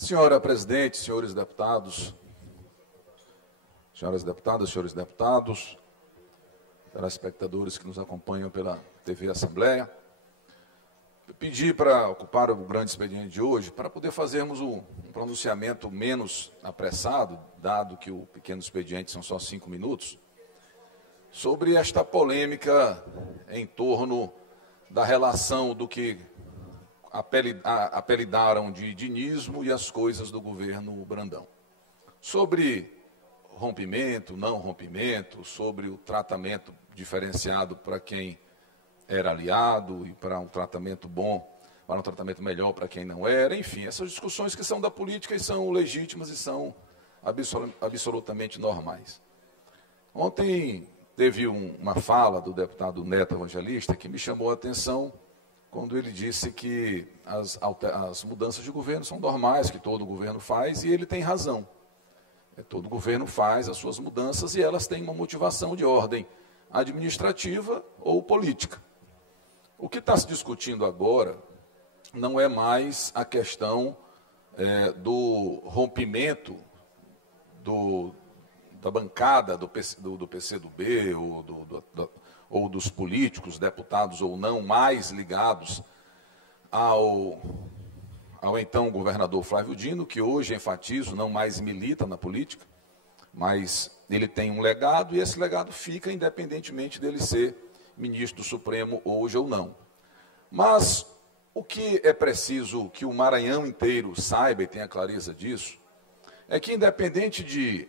Senhora presidente, senhores deputados, senhoras deputadas, senhores deputados, telespectadores que nos acompanham pela TV Assembleia, eu pedi para ocupar o grande expediente de hoje para poder fazermos um pronunciamento menos apressado, dado que o pequeno expediente são só 5 minutos, sobre esta polêmica em torno da relação do que apelidaram de dinismo e as coisas do governo Brandão. Sobre rompimento, não rompimento, sobre o tratamento diferenciado para quem era aliado e para um tratamento bom, para um tratamento melhor para quem não era, enfim, essas discussões que são da política e são legítimas e são absolutamente normais. Ontem teve uma fala do deputado Neto Evangelista que me chamou a atenção quando ele disse que as mudanças de governo são normais, que todo governo faz, e ele tem razão. Todo governo faz as suas mudanças e elas têm uma motivação de ordem administrativa ou política. O que está se discutindo agora não é mais a questão do rompimento da bancada do PCdoB ou dos políticos, deputados ou não, mais ligados ao então governador Flávio Dino, que hoje, enfatizo, não mais milita na política, mas ele tem um legado e esse legado fica independentemente dele ser ministro do Supremo hoje ou não. Mas o que é preciso que o Maranhão inteiro saiba e tenha clareza disso, é que independente de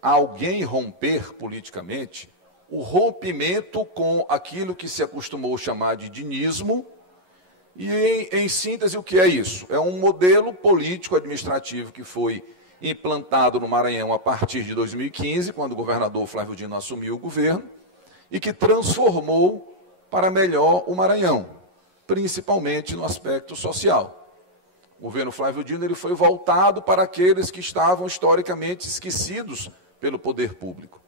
alguém romper politicamente, o rompimento com aquilo que se acostumou chamar de dinismo, e em síntese o que é isso? É um modelo político-administrativo que foi implantado no Maranhão a partir de 2015, quando o governador Flávio Dino assumiu o governo, e que transformou para melhor o Maranhão, principalmente no aspecto social. O governo Flávio Dino ele foi voltado para aqueles que estavam historicamente esquecidos pelo poder público.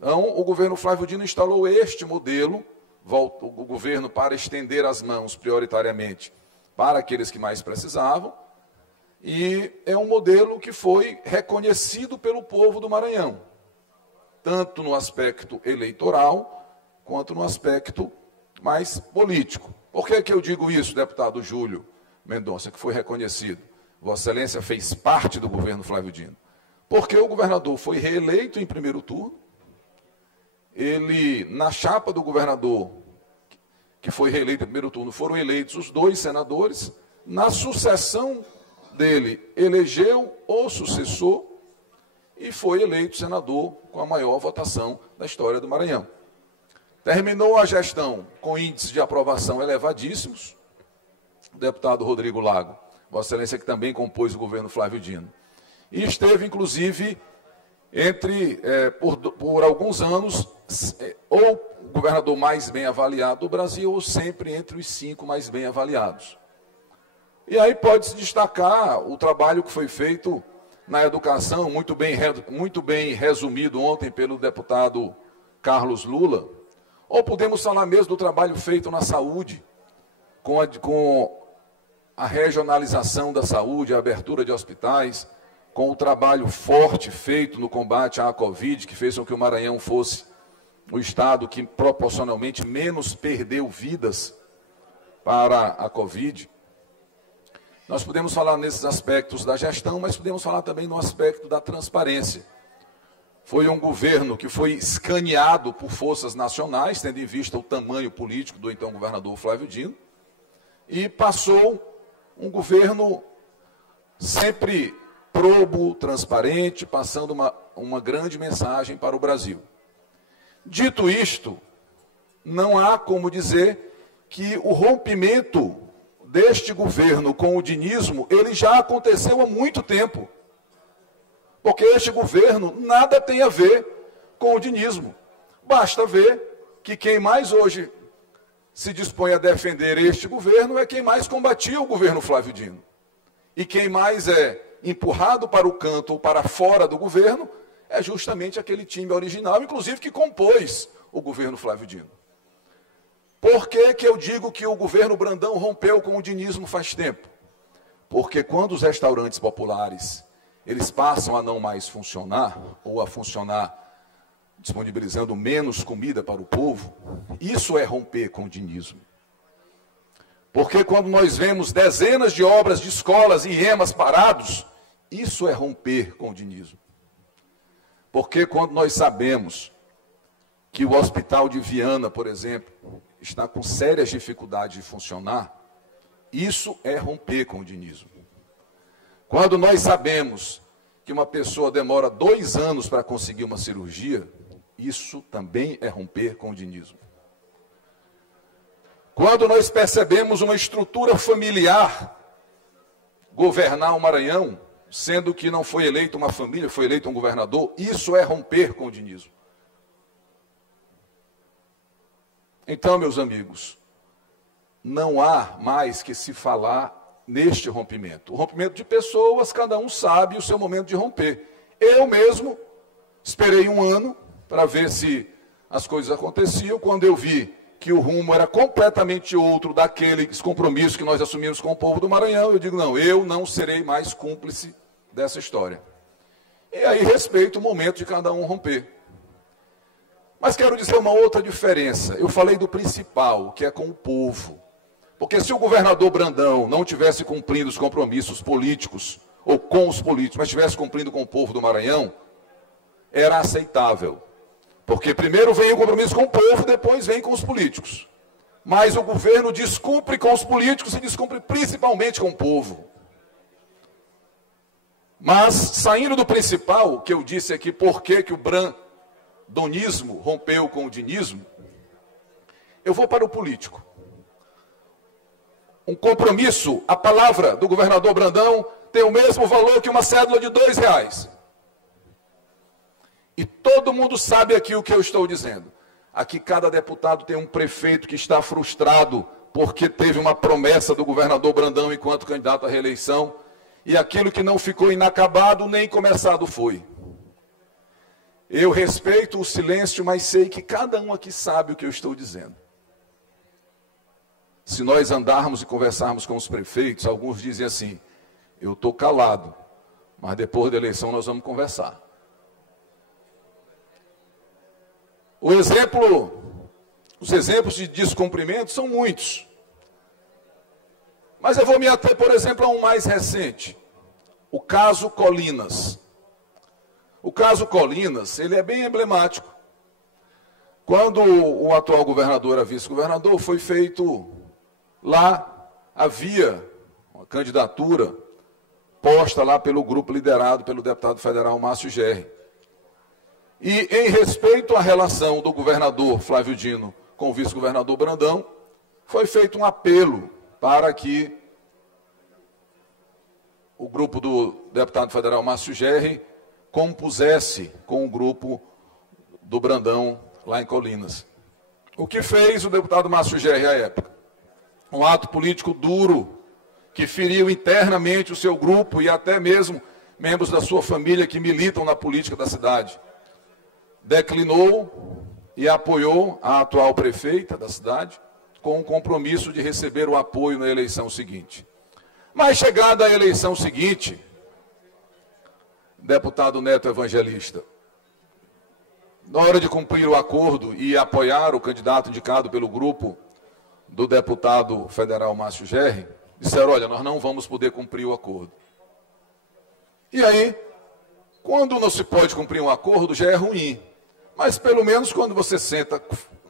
Então, o governo Flávio Dino instalou este modelo, o governo para estender as mãos prioritariamente para aqueles que mais precisavam, e é um modelo que foi reconhecido pelo povo do Maranhão, tanto no aspecto eleitoral, quanto no aspecto mais político. Por que eu digo isso, deputado Júlio Mendonça, que foi reconhecido? Vossa Excelência fez parte do governo Flávio Dino. Porque o governador foi reeleito em primeiro turno, ele, na chapa do governador, que foi reeleito em primeiro turno, foram eleitos os 2 senadores, na sucessão dele, elegeu o sucessor e foi eleito senador com a maior votação da história do Maranhão. Terminou a gestão com índices de aprovação elevadíssimos, o deputado Rodrigo Lago, Vossa Excelência que também compôs o governo Flávio Dino, e esteve, inclusive, por alguns anos, ou o governador mais bem avaliado do Brasil, ou sempre entre os 5 mais bem avaliados. E aí pode-se destacar o trabalho que foi feito na educação, muito bem resumido ontem pelo deputado Carlos Lula, ou podemos falar mesmo do trabalho feito na saúde, com a regionalização da saúde, a abertura de hospitais, com o trabalho forte feito no combate à Covid, que fez com que o Maranhão fosse o estado que proporcionalmente menos perdeu vidas para a Covid. Nós podemos falar nesses aspectos da gestão, mas podemos falar também no aspecto da transparência. Foi um governo que foi escaneado por forças nacionais, tendo em vista o tamanho político do então governador Flávio Dino, e passou um governo sempre probo, transparente, passando uma grande mensagem para o Brasil. Dito isto, não há como dizer que o rompimento deste governo com o dinismo, ele já aconteceu há muito tempo. Porque este governo nada tem a ver com o dinismo. Basta ver que quem mais hoje se dispõe a defender este governo é quem mais combatia o governo Flávio Dino. E quem mais é empurrado para o canto ou para fora do governo é justamente aquele time original, inclusive que compôs o governo Flávio Dino. Por que eu digo que o governo Brandão rompeu com o dinismo faz tempo? Porque quando os restaurantes populares eles passam a não mais funcionar, ou a funcionar disponibilizando menos comida para o povo, isso é romper com o dinismo. Porque quando nós vemos dezenas de obras de escolas e EMAs parados, isso é romper com o dinismo. Porque quando nós sabemos que o hospital de Viana, por exemplo, está com sérias dificuldades de funcionar, isso é romper com o dinismo. Quando nós sabemos que uma pessoa demora 2 anos para conseguir uma cirurgia, isso também é romper com o dinismo. Quando nós percebemos uma estrutura familiar governar o Maranhão, sendo que não foi eleito uma família, foi eleito um governador, isso é romper com o dinismo. Então, meus amigos, não há mais que se falar neste rompimento. O rompimento de pessoas, cada um sabe o seu momento de romper. Eu mesmo esperei 1 ano para ver se as coisas aconteciam. Quando eu vi que o rumo era completamente outro daqueles compromissos que nós assumimos com o povo do Maranhão, eu digo, não, eu não serei mais cúmplice dessa história. E aí respeito o momento de cada um romper. Mas quero dizer uma outra diferença. Eu falei do principal, que é com o povo. Porque se o governador Brandão não tivesse cumprindo os compromissos políticos, ou com os políticos, mas estivesse cumprindo com o povo do Maranhão, era aceitável. Porque primeiro vem o compromisso com o povo, depois vem com os políticos. Mas o governo descumpre com os políticos e descumpre principalmente com o povo. Mas, saindo do principal, que eu disse aqui, por que o brandonismo rompeu com o dinismo, eu vou para o político. Um compromisso, a palavra do governador Brandão tem o mesmo valor que uma cédula de R$2. E todo mundo sabe aqui o que eu estou dizendo. Aqui cada deputado tem um prefeito que está frustrado porque teve uma promessa do governador Brandão enquanto candidato à reeleição e aquilo que não ficou inacabado nem começado foi. Eu respeito o silêncio, mas sei que cada um aqui sabe o que eu estou dizendo. Se nós andarmos e conversarmos com os prefeitos, alguns dizem assim, eu estou calado, mas depois da eleição nós vamos conversar. Os exemplos de descumprimento são muitos. Mas eu vou me ater, por exemplo, a um mais recente, o caso Colinas. O caso Colinas, ele é bem emblemático. Quando o atual governador era vice-governador, foi feito lá, havia uma candidatura posta lá pelo grupo liderado pelo deputado federal Márcio Gerri. E em respeito à relação do governador Flávio Dino com o vice-governador Brandão, foi feito um apelo para que o grupo do deputado federal Márcio Gerri compusesse com o grupo do Brandão lá em Colinas. O que fez o deputado Márcio Gerri à época? Um ato político duro, que feriu internamente o seu grupo e até mesmo membros da sua família que militam na política da cidade. Declinou e apoiou a atual prefeita da cidade com o compromisso de receber o apoio na eleição seguinte. Mas chegada a eleição seguinte, deputado Neto Evangelista, na hora de cumprir o acordo e apoiar o candidato indicado pelo grupo do deputado federal Márcio Gerri, disseram, olha, nós não vamos poder cumprir o acordo. E aí, quando não se pode cumprir um acordo, já é ruim. Mas pelo menos quando você senta,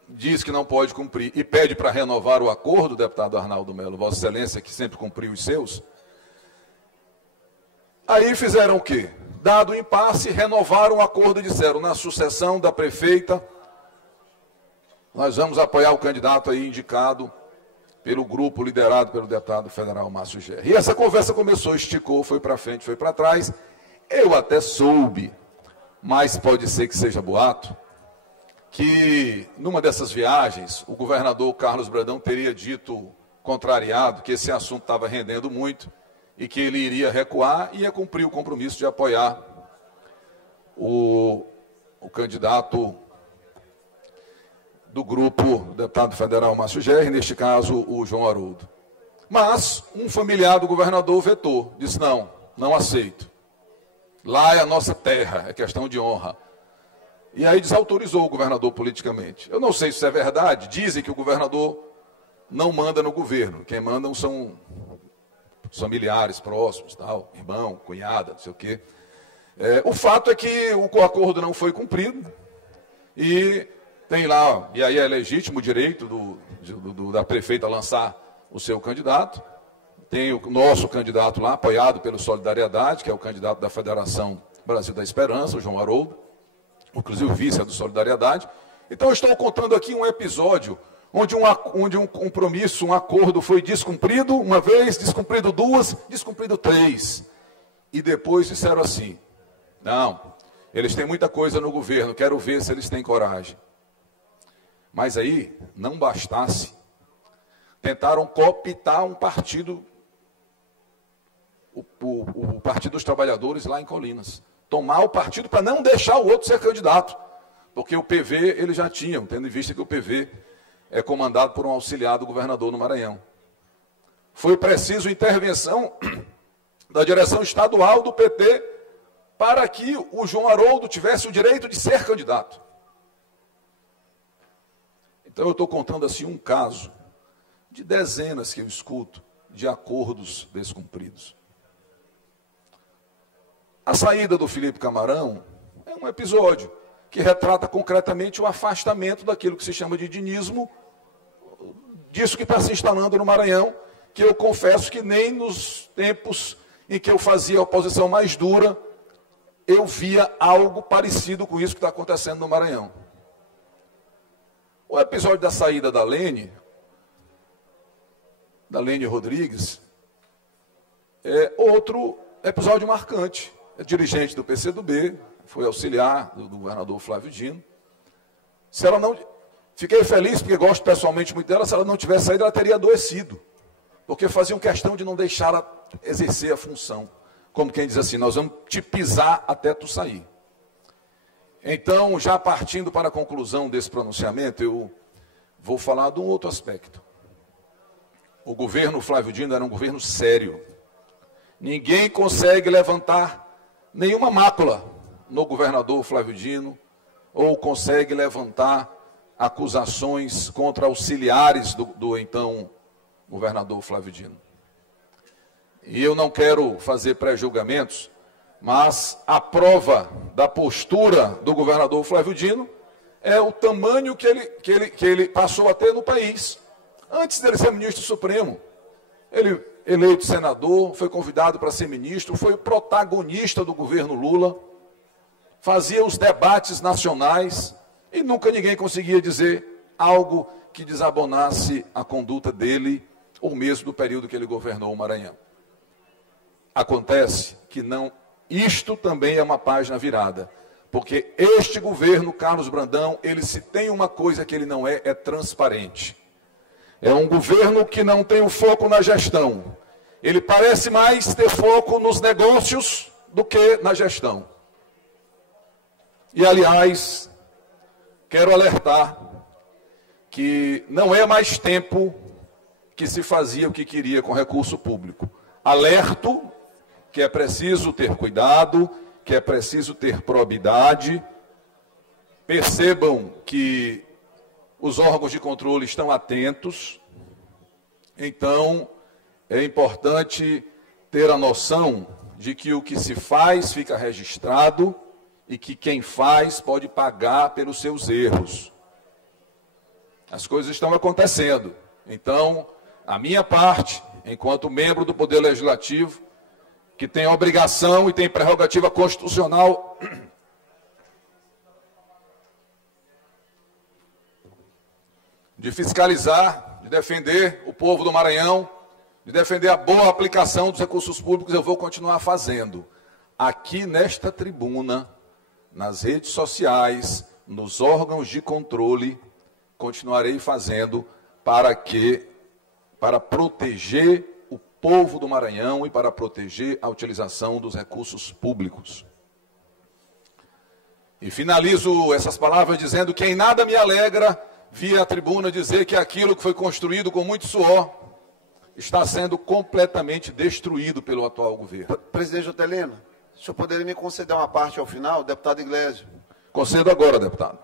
diz que não pode cumprir e pede para renovar o acordo, deputado Arnaldo Melo, Vossa Excelência, que sempre cumpriu os seus, aí fizeram o quê? Dado o impasse, renovaram o acordo e disseram, na sucessão da prefeita, nós vamos apoiar o candidato aí indicado pelo grupo liderado pelo deputado federal Márcio Gerri. E essa conversa começou, esticou, foi para frente, foi para trás. Eu até soube, mas pode ser que seja boato, que numa dessas viagens o governador Carlos Brandão teria dito, contrariado, que esse assunto estava rendendo muito e que ele iria recuar e ia cumprir o compromisso de apoiar o candidato do grupo, o deputado federal Márcio Gerri, neste caso o João Haroldo. Mas um familiar do governador vetou, disse: não, não aceito. Lá é a nossa terra, é questão de honra. E aí desautorizou o governador politicamente. Eu não sei se isso é verdade, dizem que o governador não manda no governo, quem mandam são os familiares próximos, tal, irmão, cunhada, não sei o quê. O fato é que o acordo não foi cumprido e tem lá, e aí é legítimo o direito da prefeita lançar o seu candidato. Tem o nosso candidato lá, apoiado pelo Solidariedade, que é o candidato da Federação Brasil da Esperança, o João Haroldo, inclusive o vice do Solidariedade. Então eu estou contando aqui um episódio onde um compromisso, um acordo foi descumprido uma vez, descumprido duas, descumprido três. E depois disseram assim: não, eles têm muita coisa no governo, quero ver se eles têm coragem. Mas aí, não bastasse, tentaram cooptar um partido, o Partido dos Trabalhadores lá em Colinas. Tomar o partido para não deixar o outro ser candidato. Porque o PV eles já tinham, tendo em vista que o PV é comandado por um auxiliar do governador no Maranhão. Foi preciso intervenção da direção estadual do PT para que o João Haroldo tivesse o direito de ser candidato. Então eu estou contando assim um caso de dezenas que eu escuto de acordos descumpridos. A saída do Felipe Camarão é um episódio que retrata concretamente o afastamento daquilo que se chama de dinismo, disso que está se instalando no Maranhão, que eu confesso que nem nos tempos em que eu fazia a oposição mais dura, eu via algo parecido com isso que está acontecendo no Maranhão. O episódio da saída da Lene Rodrigues, é outro episódio marcante. É dirigente do PCdoB, foi auxiliar do governador Flávio Dino. Se ela não... Fiquei feliz, porque gosto pessoalmente muito dela, se ela não tivesse saído, ela teria adoecido. Porque faziam questão de não deixá-la exercer a função. Como quem diz assim: nós vamos te pisar até tu sair. Então, já partindo para a conclusão desse pronunciamento, eu vou falar de um outro aspecto. O governo Flávio Dino era um governo sério. Ninguém consegue levantar nenhuma mácula no governador Flávio Dino, ou consegue levantar acusações contra auxiliares do então governador Flávio Dino. E eu não quero fazer pré-julgamentos, mas a prova da postura do governador Flávio Dino é o tamanho que ele passou a ter no país. Antes dele ser ministro supremo, ele, eleito senador, foi convidado para ser ministro, foi o protagonista do governo Lula, fazia os debates nacionais e nunca ninguém conseguia dizer algo que desabonasse a conduta dele, ou mesmo do período que ele governou o Maranhão. Acontece que não... Isto também é uma página virada, porque este governo, Carlos Brandão, ele se tem uma coisa que ele não é transparente. É um governo que não tem o foco na gestão. Ele parece mais ter foco nos negócios do que na gestão. E, aliás, quero alertar que não é mais tempo que se fazia o que queria com recurso público. Alerto que é preciso ter cuidado, que é preciso ter probidade. Percebam que os órgãos de controle estão atentos. Então, é importante ter a noção de que o que se faz fica registrado e que quem faz pode pagar pelos seus erros. As coisas estão acontecendo. Então, a minha parte, enquanto membro do Poder Legislativo, que tem a obrigação e tem prerrogativa constitucional de fiscalizar, de defender o povo do Maranhão, de defender a boa aplicação dos recursos públicos, eu vou continuar fazendo. Aqui nesta tribuna, nas redes sociais, nos órgãos de controle, continuarei fazendo para proteger o povo do Maranhão e para proteger a utilização dos recursos públicos. E finalizo essas palavras dizendo que em nada me alegra vir à tribuna dizer que aquilo que foi construído com muito suor está sendo completamente destruído pelo atual governo. Presidente Otelino, o senhor poderia me conceder uma parte ao final, deputado Iglesias? Concedo agora, deputado.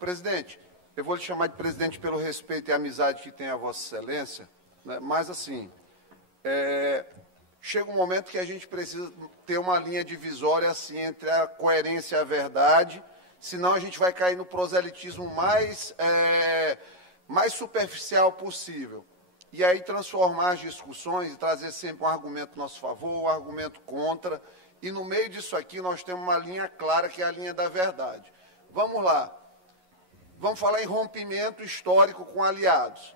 Presidente, eu vou lhe chamar de presidente pelo respeito e amizade que tem a Vossa Excelência, né? Mas, assim, chega um momento que a gente precisa ter uma linha divisória assim, entre a coerência e a verdade, senão a gente vai cair no proselitismo mais superficial possível. E aí transformar as discussões e trazer sempre um argumento a nosso favor, um argumento contra, e no meio disso aqui nós temos uma linha clara, que é a linha da verdade. Vamos lá. Vamos falar em rompimento histórico com aliados.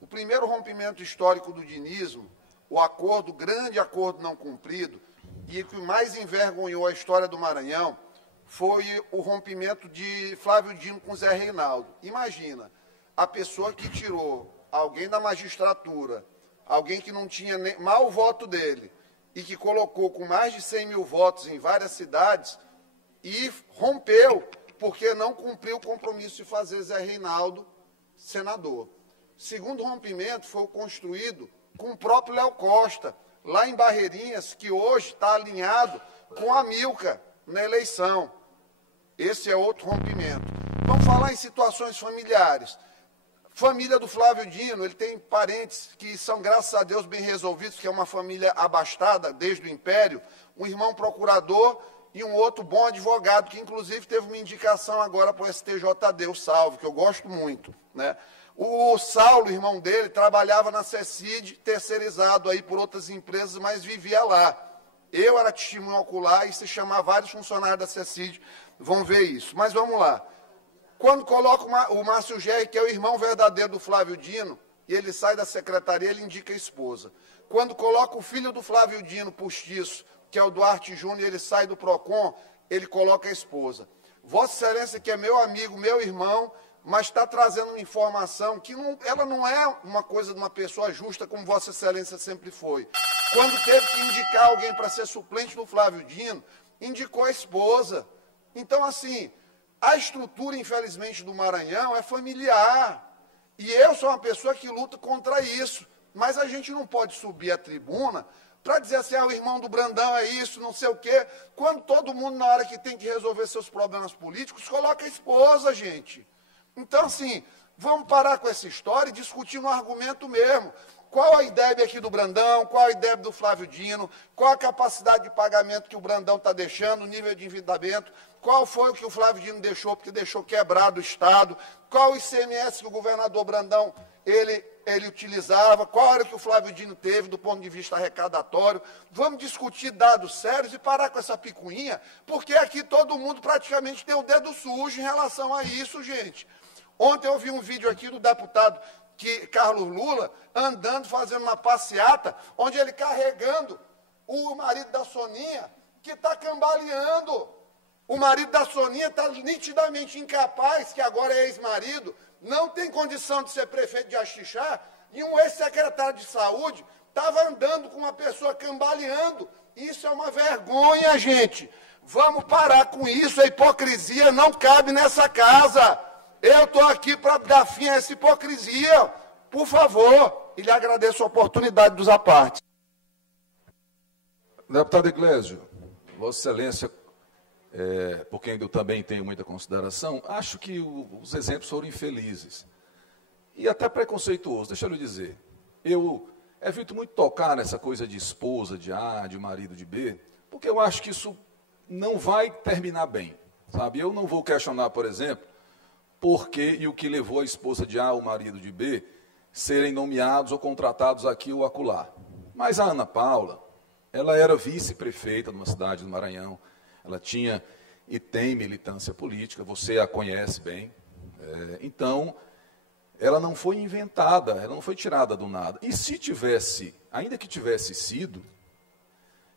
O primeiro rompimento histórico do dinismo, o acordo, o grande acordo não cumprido, e que mais envergonhou a história do Maranhão, foi o rompimento de Flávio Dino com Zé Reinaldo. Imagina, a pessoa que tirou alguém da magistratura, alguém que não tinha nem, mal o voto dele, e que colocou com mais de 100 mil votos em várias cidades, e rompeu, porque não cumpriu o compromisso de fazer Zé Reinaldo senador. O segundo rompimento foi o construído com o próprio Léo Costa, lá em Barreirinhas, que hoje está alinhado com a Milka na eleição. Esse é outro rompimento. Vamos falar em situações familiares. Família do Flávio Dino, ele tem parentes que são, graças a Deus, bem resolvidos, que é uma família abastada desde o Império, um irmão procurador e um outro bom advogado, que inclusive teve uma indicação agora para o STJD, o Salvo, que eu gosto muito, né? O Saulo, irmão dele, trabalhava na CECID, terceirizado aí por outras empresas, mas vivia lá. Eu era testemunho ocular e se chamar vários funcionários da CECID vão ver isso. Mas vamos lá. Quando coloca o Márcio Gerri, que é o irmão verdadeiro do Flávio Dino, e ele sai da secretaria, ele indica a esposa. Quando coloca o filho do Flávio Dino, postiço, que é o Duarte Júnior, ele sai do PROCON, ele coloca a esposa. Vossa Excelência, que é meu amigo, meu irmão, mas está trazendo uma informação que ela não é uma coisa de uma pessoa justa, como Vossa Excelência sempre foi. Quando teve que indicar alguém para ser suplente do Flávio Dino, indicou a esposa. Então, assim, a estrutura, infelizmente, do Maranhão é familiar. E eu sou uma pessoa que luta contra isso. Mas a gente não pode subir à tribuna para dizer assim, o irmão do Brandão é isso, não sei o quê, quando todo mundo, na hora que tem que resolver seus problemas políticos, coloca a esposa, gente. Então, assim, vamos parar com essa história e discutir no argumento mesmo. Qual a IDEB aqui do Brandão, qual a IDEB do Flávio Dino, qual a capacidade de pagamento que o Brandão está deixando, o nível de endividamento, qual foi o que o Flávio Dino deixou, porque deixou quebrado o Estado, qual o ICMS que o governador Brandão ele utilizava, qual era o que o Flávio Dino teve do ponto de vista arrecadatório. Vamos discutir dados sérios e parar com essa picuinha, porque aqui todo mundo praticamente tem o dedo sujo em relação a isso, gente. Ontem eu vi um vídeo aqui do deputado Carlos Lula andando, fazendo uma passeata, onde ele carregando o marido da Soninha, que está cambaleando. O marido da Soninha está nitidamente incapaz, que agora é ex-marido, não tem condição de ser prefeito de Axixá, e um ex-secretário de saúde estava andando com uma pessoa cambaleando. Isso é uma vergonha, gente. Vamos parar com isso, a hipocrisia não cabe nessa casa. Eu estou aqui para dar fim a essa hipocrisia, por favor, e lhe agradeço a oportunidade dos apartes. Deputado Iglesias, Vossa Excelência, por quem eu também tenho muita consideração, acho que os exemplos foram infelizes e até preconceituosos, deixa eu lhe dizer. Eu evito muito tocar nessa coisa de esposa de A, de marido de B, porque eu acho que isso não vai terminar bem, sabe? Eu não vou questionar, por exemplo, por que e o que levou a esposa de A, o marido de B, serem nomeados ou contratados aqui ou acolá. Mas a Ana Paula, ela era vice-prefeita de uma cidade do Maranhão, ela tinha e tem militância política, você a conhece bem. Então, ela não foi inventada, ela não foi tirada do nada. E se tivesse, ainda que tivesse sido,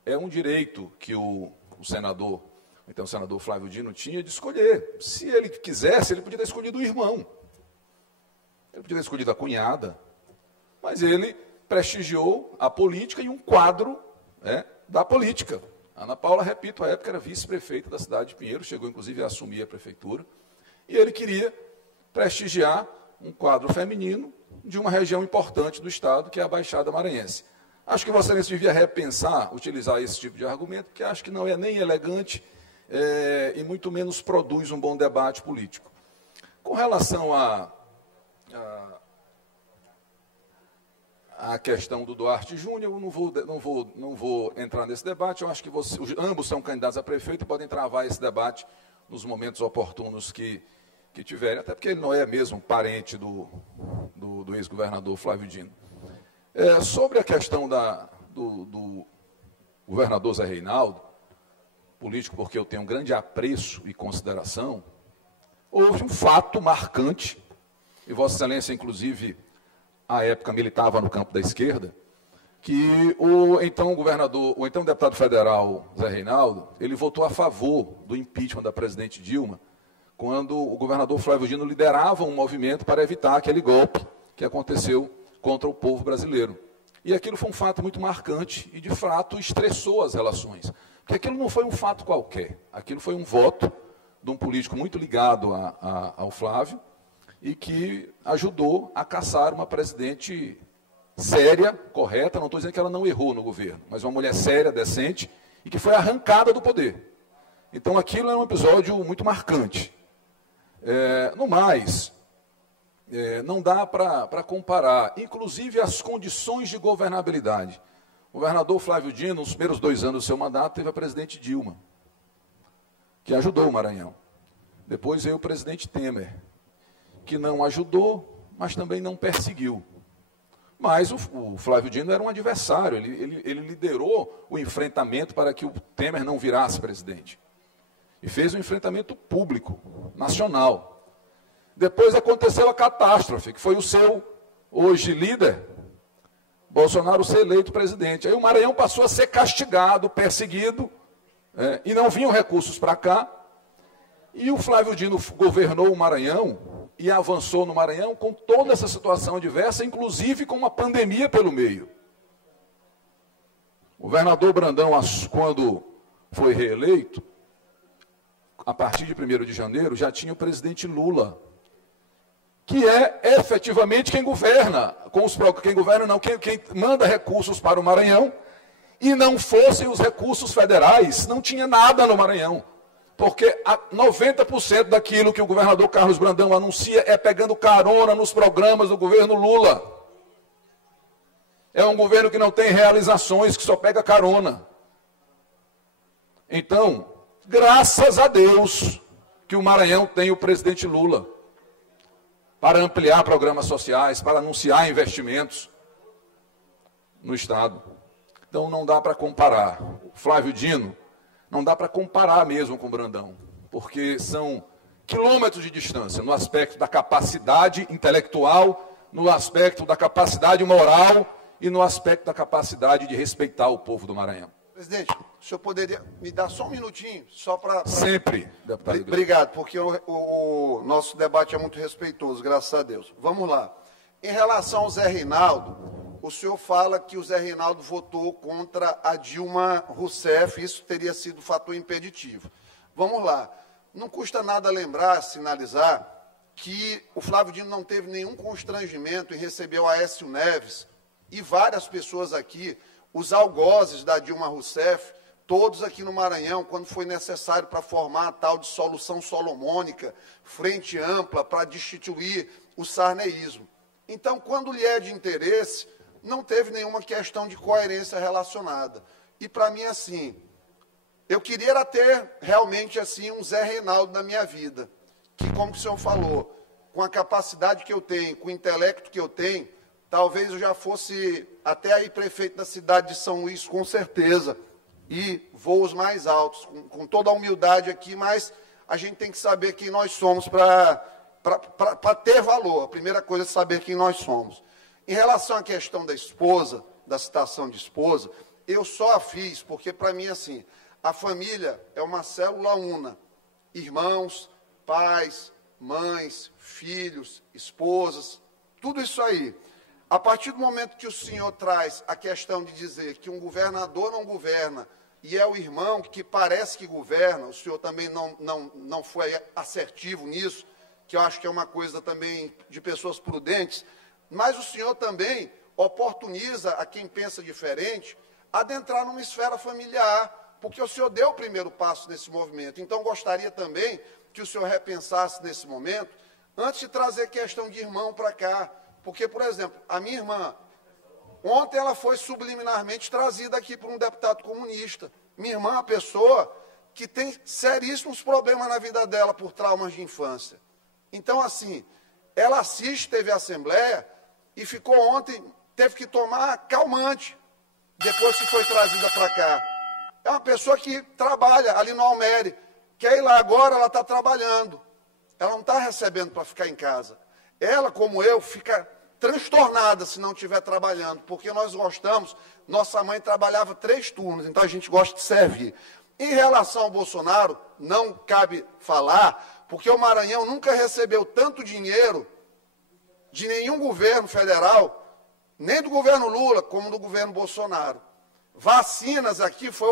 é um direito que o senador, então o senador Flávio Dino tinha de escolher. Se ele quisesse, ele podia ter escolhido o irmão. Ele podia ter escolhido a cunhada. Mas ele prestigiou a política e um quadro da política. Ana Paula, repito, à época era vice-prefeita da cidade de Pinheiro, chegou inclusive a assumir a prefeitura, e ele queria prestigiar um quadro feminino de uma região importante do Estado, que é a Baixada Maranhense. Acho que Vossa Excelência devia repensar, utilizar esse tipo de argumento, porque acho que não é nem elegante e muito menos produz um bom debate político. Com relação à questão do Duarte Júnior, eu não vou entrar nesse debate. Eu acho que ambos são candidatos a prefeito e podem travar esse debate nos momentos oportunos que tiverem, até porque ele não é mesmo parente do ex-governador Flávio Dino. Sobre a questão do governador Zé Reinaldo, político porque eu tenho um grande apreço e consideração, houve um fato marcante, e Vossa Excelência, inclusive, à época militava no campo da esquerda, que o então deputado federal Zé Reinaldo, ele votou a favor do impeachment da presidente Dilma, quando o governador Flávio Dino liderava um movimento para evitar aquele golpe que aconteceu contra o povo brasileiro. E aquilo foi um fato muito marcante e, de fato, estressou as relações. Porque aquilo não foi um fato qualquer, aquilo foi um voto de um político muito ligado ao Flávio e que ajudou a caçar uma presidente séria, correta, não estou dizendo que ela não errou no governo, mas uma mulher séria, decente, e que foi arrancada do poder. Então, aquilo é um episódio muito marcante. No mais, não dá para comparar, inclusive, as condições de governabilidade. O governador Flávio Dino, nos primeiros 2 anos do seu mandato, teve a presidente Dilma, que ajudou o Maranhão. Depois veio o presidente Temer, que não ajudou, mas também não perseguiu. Mas o Flávio Dino era um adversário, ele liderou o enfrentamento para que o Temer não virasse presidente. E fez um enfrentamento público, nacional. Depois aconteceu a catástrofe, que foi o seu, hoje, líder, Bolsonaro, ser eleito presidente. Aí o Maranhão passou a ser castigado, perseguido, e não vinham recursos para cá. E o Flávio Dino governou o Maranhão e avançou no Maranhão com toda essa situação adversa, inclusive com uma pandemia pelo meio. O governador Brandão, quando foi reeleito, a partir de 1º de janeiro, já tinha o presidente Lula, que é efetivamente quem governa, quem manda recursos para o Maranhão, e não fossem os recursos federais, não tinha nada no Maranhão. Porque 90% daquilo que o governador Carlos Brandão anuncia é pegando carona nos programas do governo Lula. É um governo que não tem realizações, que só pega carona. Então, graças a Deus que o Maranhão tem o presidente Lula para ampliar programas sociais, para anunciar investimentos no Estado. Então, não dá para comparar. O Flávio Dino, não dá para comparar mesmo com o Brandão, porque são quilômetros de distância no aspecto da capacidade intelectual, no aspecto da capacidade moral e no aspecto da capacidade de respeitar o povo do Maranhão. Presidente, o senhor poderia me dar só um minutinho, só para... Sempre, deputado. Obrigado, porque o nosso debate é muito respeitoso, graças a Deus. Vamos lá. Em relação ao Zé Reinaldo, o senhor fala que o Zé Reinaldo votou contra a Dilma Rousseff, isso teria sido fator impeditivo. Vamos lá. Não custa nada lembrar, sinalizar, que o Flávio Dino não teve nenhum constrangimento em receber o Aécio Neves e várias pessoas aqui, os algozes da Dilma Rousseff, todos aqui no Maranhão, quando foi necessário para formar a tal de solução solomônica, frente ampla, para destituir o sarneísmo. Então, quando lhe é de interesse, não teve nenhuma questão de coerência relacionada. E, para mim, assim, eu queria ter realmente assim um Zé Reinaldo na minha vida, que, como o senhor falou, com a capacidade que eu tenho, com o intelecto que eu tenho, talvez eu já fosse até aí prefeito da cidade de São Luís, com certeza, e voos mais altos, com toda a humildade aqui, mas a gente tem que saber quem nós somos para ter valor. A primeira coisa é saber quem nós somos. Em relação à questão da esposa, da citação de esposa, eu só a fiz porque, para mim, assim, a família é uma célula una. Irmãos, pais, mães, filhos, esposas, tudo isso aí. A partir do momento que o senhor traz a questão de dizer que um governador não governa e é o irmão que parece que governa, o senhor também não foi assertivo nisso, que eu acho que é uma coisa também de pessoas prudentes, mas o senhor também oportuniza a quem pensa diferente adentrar numa esfera familiar, porque o senhor deu o primeiro passo nesse movimento. Então, gostaria também que o senhor repensasse nesse momento, antes de trazer questão de irmão para cá. Porque, por exemplo, a minha irmã, ontem ela foi subliminarmente trazida aqui por um deputado comunista. Minha irmã é uma pessoa que tem seríssimos problemas na vida dela por traumas de infância. Então, assim, ela assiste TV Assembleia e ficou ontem, teve que tomar calmante, depois que foi trazida para cá. É uma pessoa que trabalha ali no Almere, quer ir lá agora, ela está trabalhando. Ela não está recebendo para ficar em casa. Ela, como eu, fica transtornada se não estiver trabalhando, porque nós gostamos, nossa mãe trabalhava 3 turnos, então a gente gosta de servir. Em relação ao Bolsonaro, não cabe falar, porque o Maranhão nunca recebeu tanto dinheiro de nenhum governo federal, nem do governo Lula, como do governo Bolsonaro. Vacinas aqui foi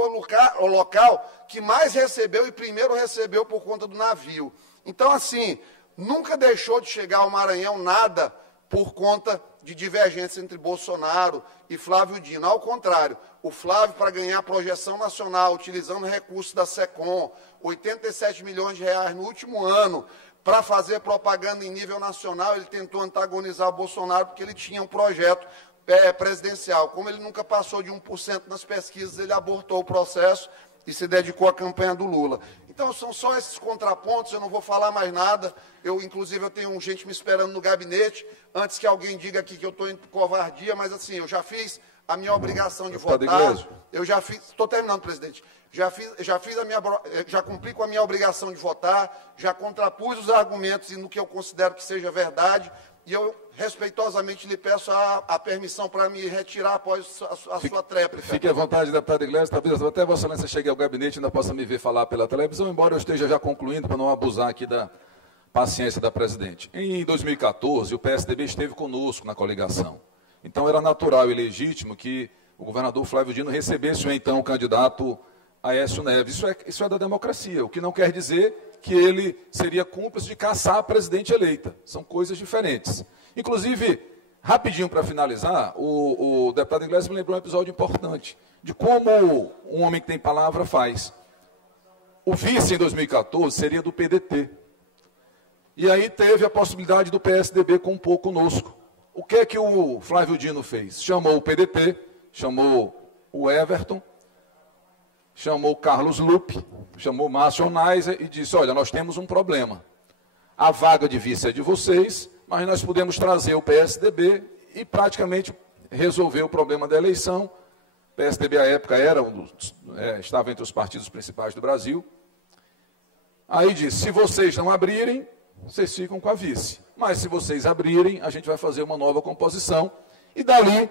o local que mais recebeu e primeiro recebeu por conta do navio. Então, assim, nunca deixou de chegar ao Maranhão nada por conta de divergência entre Bolsonaro e Flávio Dino. Ao contrário, o Flávio, para ganhar projeção nacional, utilizando recursos da SECOM, 87 milhões de reais no último ano, para fazer propaganda em nível nacional, ele tentou antagonizar o Bolsonaro porque ele tinha um projeto presidencial. Como ele nunca passou de 1% nas pesquisas, ele abortou o processo e se dedicou à campanha do Lula. Então, são só esses contrapontos, eu não vou falar mais nada. Inclusive, eu tenho gente me esperando no gabinete, antes que alguém diga aqui que eu estou indo por covardia, mas assim, eu já fiz a minha obrigação de votar. Eu já fiz, estou terminando, presidente. Já cumpri com a minha obrigação de votar, já contrapus os argumentos e no que eu considero que seja verdade, e eu respeitosamente lhe peço a permissão para me retirar após a sua tréplica. Fique à vontade, deputado Iglesias. Talvez até Vossa Excelência chegue ao gabinete e ainda possa me ver falar pela televisão, embora eu esteja já concluindo, para não abusar aqui da paciência da presidente. Em 2014, o PSDB esteve conosco na coligação. Então, era natural e legítimo que o governador Flávio Dino recebesse o então candidato Aécio Neves. Isso é da democracia, o que não quer dizer que ele seria cúmplice de caçar a presidente eleita. São coisas diferentes. Inclusive, rapidinho para finalizar, o deputado Iglesias me lembrou um episódio importante de como um homem que tem palavra faz. O vice em 2014 seria do PDT. E aí teve a possibilidade do PSDB compor conosco. O que é que o Flávio Dino fez? Chamou o PDT, chamou o Everton, chamou o Carlos Lupe, chamou o Márcio Neiser e disse, olha, nós temos um problema. A vaga de vice é de vocês, mas nós podemos trazer o PSDB e praticamente resolver o problema da eleição. O PSDB, à época, estava entre os partidos principais do Brasil. Aí disse, se vocês não abrirem, vocês ficam com a vice. Mas se vocês abrirem, a gente vai fazer uma nova composição. E dali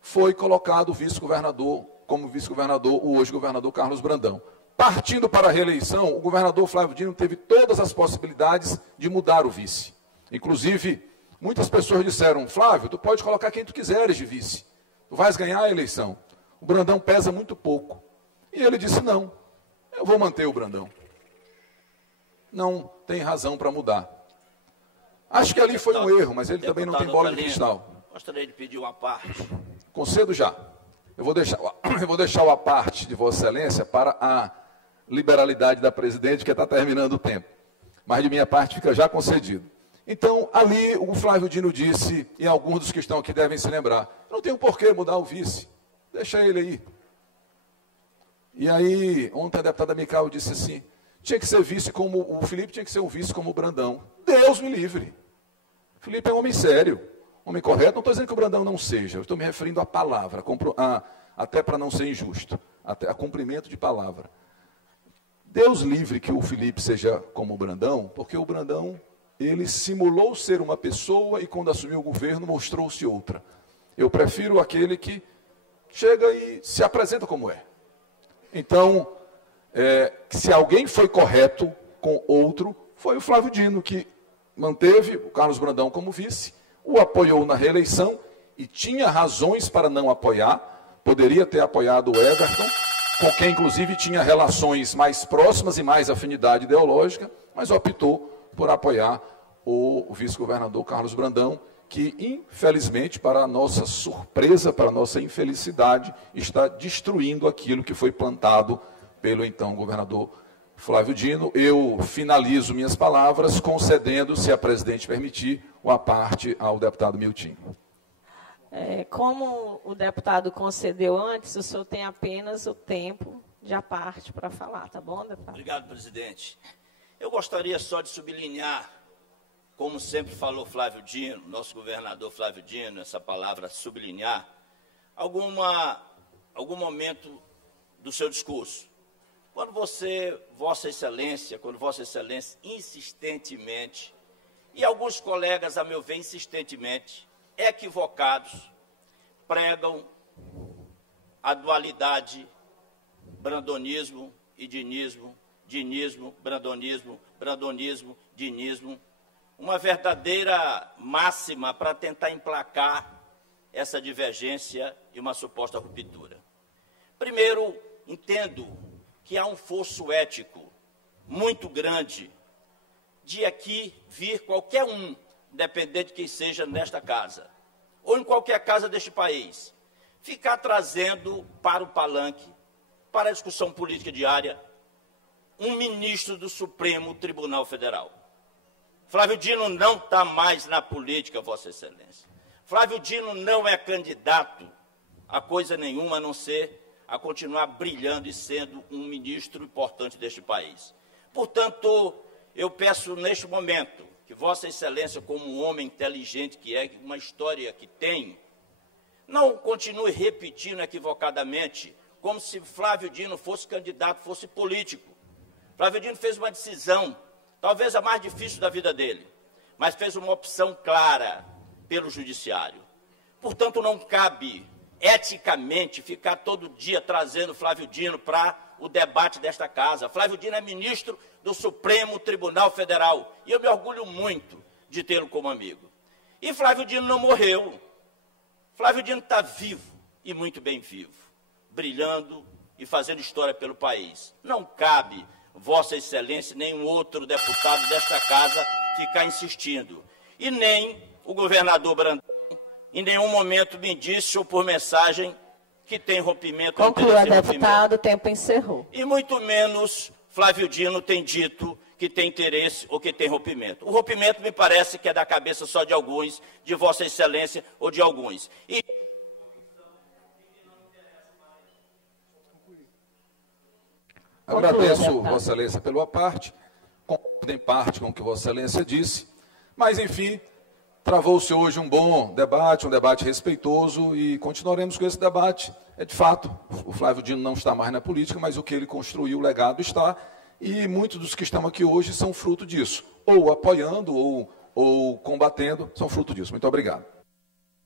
foi colocado o vice-governador, como vice-governador, o hoje governador Carlos Brandão. Partindo para a reeleição, o governador Flávio Dino teve todas as possibilidades de mudar o vice. Inclusive, muitas pessoas disseram, Flávio, tu pode colocar quem tu quiseres de vice. Tu vais ganhar a eleição. O Brandão pesa muito pouco. E ele disse, não, eu vou manter o Brandão. Não tem razão para mudar. Acho que ali foi um erro, mas ele também não tem bola de cristal. Gostaria de pedir uma parte. Concedo já. Eu vou deixar o à parte de Vossa Excelência para a liberalidade da presidente, que está terminando o tempo. Mas de minha parte fica já concedido. Então, ali o Flávio Dino disse, e alguns dos que estão aqui devem se lembrar, não tem um porquê mudar o vice, deixa ele aí. E aí, ontem a deputada Mical disse assim, tinha que ser vice como, o Felipe tinha que ser um vice como o Brandão. Deus me livre. O Felipe é um homem sério, homem correto. Não estou dizendo que o Brandão não seja, eu estou me referindo à palavra, até para não ser injusto, até a cumprimento de palavra. Deus livre que o Felipe seja como o Brandão, porque o Brandão, ele simulou ser uma pessoa e quando assumiu o governo mostrou-se outra. Eu prefiro aquele que chega e se apresenta como é. Então, se alguém foi correto com outro, foi o Flávio Dino, que manteve o Carlos Brandão como vice, o apoiou na reeleição e tinha razões para não apoiar, poderia ter apoiado o Everton, com quem inclusive tinha relações mais próximas e mais afinidade ideológica, mas optou por apoiar o vice-governador Carlos Brandão, que, infelizmente, para a nossa surpresa, para a nossa infelicidade, está destruindo aquilo que foi plantado pelo então governador Flávio Dino. Eu finalizo minhas palavras concedendo, se a presidente permitir, a parte ao deputado Milton. Como o deputado concedeu antes, o senhor tem apenas o tempo de a parte para falar, tá bom, deputado? Obrigado, presidente. Eu gostaria só de sublinhar, como sempre falou Flávio Dino, nosso governador Flávio Dino, essa palavra sublinhar, algum momento do seu discurso. Quando Vossa Excelência, insistentemente, e alguns colegas, a meu ver, insistentemente, equivocados, pregam a dualidade brandonismo e dinismo, dinismo, brandonismo, brandonismo, dinismo, uma verdadeira máxima para tentar emplacar essa divergência e uma suposta ruptura. Primeiro, entendo que há um fosso ético muito grande de aqui vir qualquer um, independente de quem seja nesta casa, ou em qualquer casa deste país, ficar trazendo para o palanque, para a discussão política diária, um ministro do Supremo Tribunal Federal. Flávio Dino não está mais na política, Vossa Excelência. Flávio Dino não é candidato a coisa nenhuma, a não ser a continuar brilhando e sendo um ministro importante deste país. Portanto, eu peço neste momento que Vossa Excelência, como um homem inteligente que é, uma história que tem, não continue repetindo equivocadamente como se Flávio Dino fosse candidato, fosse político. Flávio Dino fez uma decisão, talvez a mais difícil da vida dele, mas fez uma opção clara pelo judiciário. Portanto, não cabe eticamente ficar todo dia trazendo Flávio Dino para o debate desta casa. Flávio Dino é ministro do Supremo Tribunal Federal e eu me orgulho muito de tê-lo como amigo. E Flávio Dino não morreu. Flávio Dino está vivo e muito bem vivo, brilhando e fazendo história pelo país. Não cabe Vossa Excelência, nenhum outro deputado desta casa ficar insistindo. E nem o governador Brandão, em nenhum momento me disse ou por mensagem que tem rompimento. Conclua, deputado, o tempo encerrou. E muito menos Flávio Dino tem dito que tem interesse ou que tem rompimento. O rompimento me parece que é da cabeça só de alguns, de Vossa Excelência ou de alguns. E agradeço, Vossa Excelência, pela parte, concordo em parte com o que Vossa Excelência disse, mas, enfim, travou-se hoje um bom debate, um debate respeitoso, e continuaremos com esse debate. De fato, o Flávio Dino não está mais na política, mas o que ele construiu, o legado está, e muitos dos que estão aqui hoje são fruto disso, ou apoiando, ou combatendo, são fruto disso. Muito obrigado.